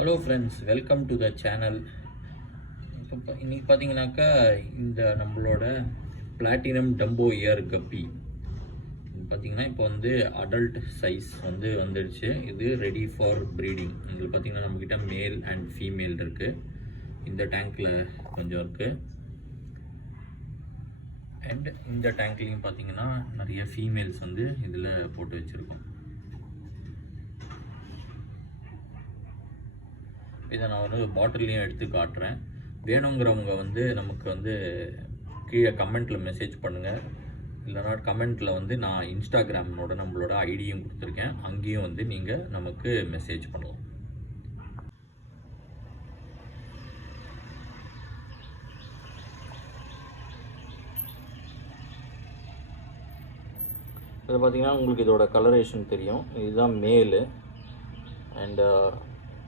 Hello friends, welcome to the channel. இன்றைக்கி பார்த்தீங்கன்னாக்கா இந்த நம்மளோட பிளாட்டினம் டம்போ இயர் கப்பி பார்த்திங்கன்னா இப்போ வந்து அடல்ட் சைஸ் வந்துடுச்சு. இது ரெடி ஃபார் ப்ரீடிங். இதில் பார்த்திங்கன்னா நம்மக்கிட்ட மேல் அண்ட் ஃபீமேல் இருக்குது. இந்த டேங்க்கில் கொஞ்சம் இருக்குது. அண்ட் இந்த டேங்க்லேயும் பார்த்திங்கன்னா நிறைய ஃபீமேல்ஸ் இதில் போட்டு வச்சுருக்கோம். இதை நான் பாட்டிலையும் எடுத்து காட்டுறேன். வேணுங்கிறவங்க நமக்கு கீழே கமெண்ட்டில் மெசேஜ் பண்ணுங்கள். இல்லைனா கமெண்ட்டில் நான் இன்ஸ்டாகிராமோட நம்மளோட ஐடியும் கொடுத்துருக்கேன். அங்கேயும் நீங்கள் நமக்கு மெசேஜ் பண்ணலாம். இதை பார்த்தீங்கன்னா உங்களுக்கு இதோட கலரேஷன் தெரியும். இதுதான் மேலு. அண்ட்